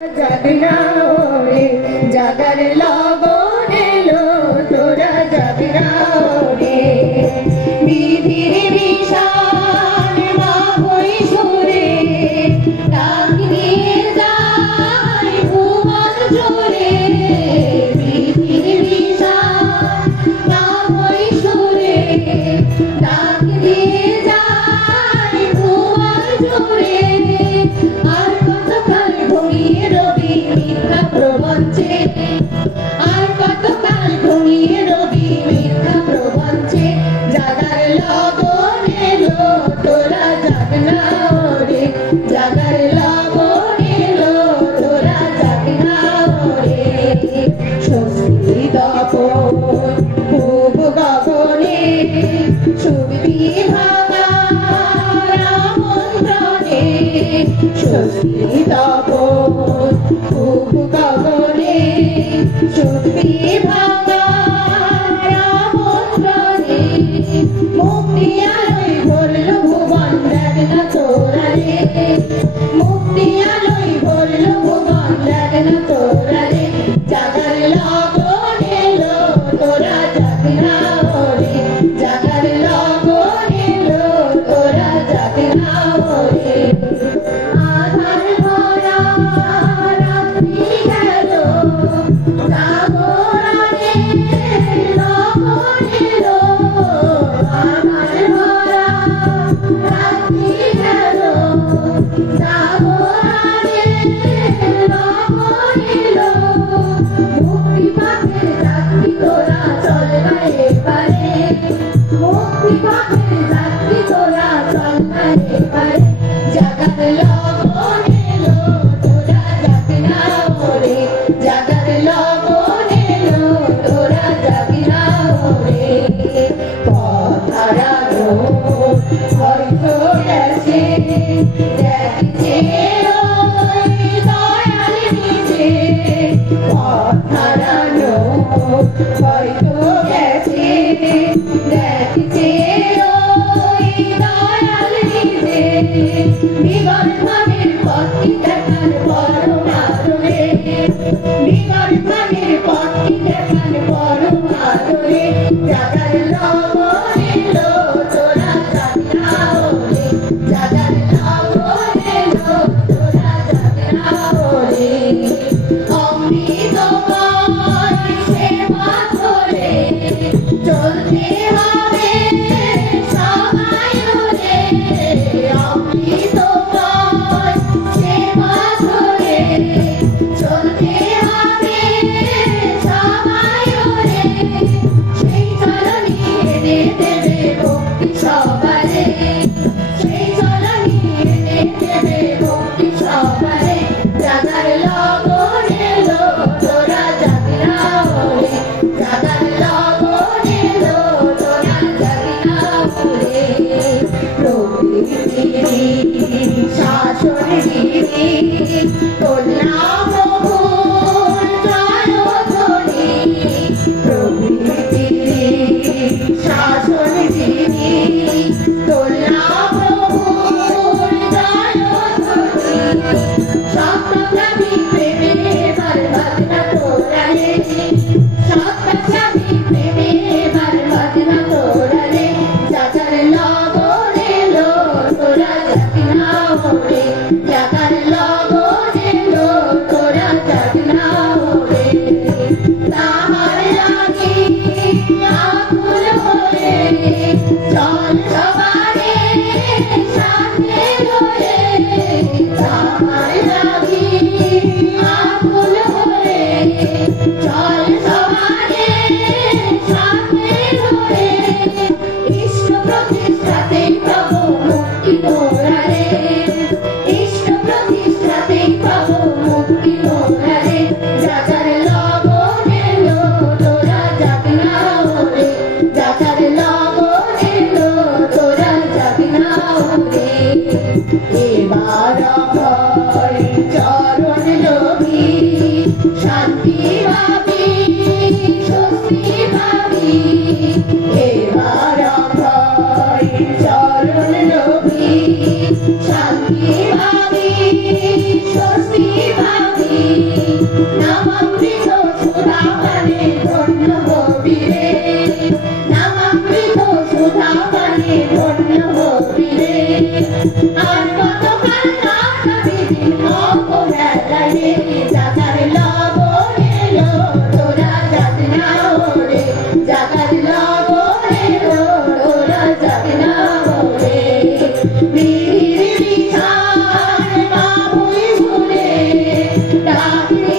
যাবি না ওরে জাগার লগন এলো তোরা যাবি না ওরে বিধির বিশাল বাবুই সুরে ডাক দিয়ে যায় ভুবন জোরে বিধির বিশাল বাবুই সুরে ডাক দিয়ে যায় ভুবন জোরে আর কতকাল ঘুমিয়ে রবি মিথ্যা প্রবঞ্চে আর কতকাল ঘুমিয়ে রবি মিথ্যা প্রবঞ্চে জাগার লগন এলো তোরা জাগ না ওরে জাগার লগন এলো তোরা জাগ না ওরে স্বস্তি দপন খুব গগনে শুনবি ভাঙা রামন্ত্রণে স্বস্তি দপন খুব গগনে শুনবি ভাঙা রামন্ত্রণে মুক্তি আলোয় ভরল ভুবন দেখ না তোরা রে মুক্তি আলোয় ভরল ভুবন দেখ না তোরা রে জাগার লগন এলো তোরা জাগ না ওরে জাগার লগন এলো তোরা জাগ না ওরে আধার ভরা রাত্রি গেল জাগরণে লগন এলো আধার ভরা রাত্রি গেল জাগরণে লগন এলো মুক্তি পাখের যাত্রী তোরা চল না এবারে মুক্তি পাখের যাত্রী তোরা চল না এবারে জাগার লগন এলো তোরা জাগ না ওরে জাগার লগন এলো তোরা জাগ না ওরে পথ হারানো হয়তো গেছে দেখছে ওই দয়াল নিচে পথ হারানো হয়তো গেছে দেখছে ওই দয়াল নিচে বিগত ভাবের পথটি দেখার বড় আদরে বিগত ভাবের পথটি দেখার বড় আদরে জাগার লগন এলো তোরা জাগ না ওরে জাগার লগন এলো তোরা জাগ না ওরে অমৃতময় সেবা করে চলতে হবে সবাই ওরে অমৃতময় সেবা করে চলতে ডাকে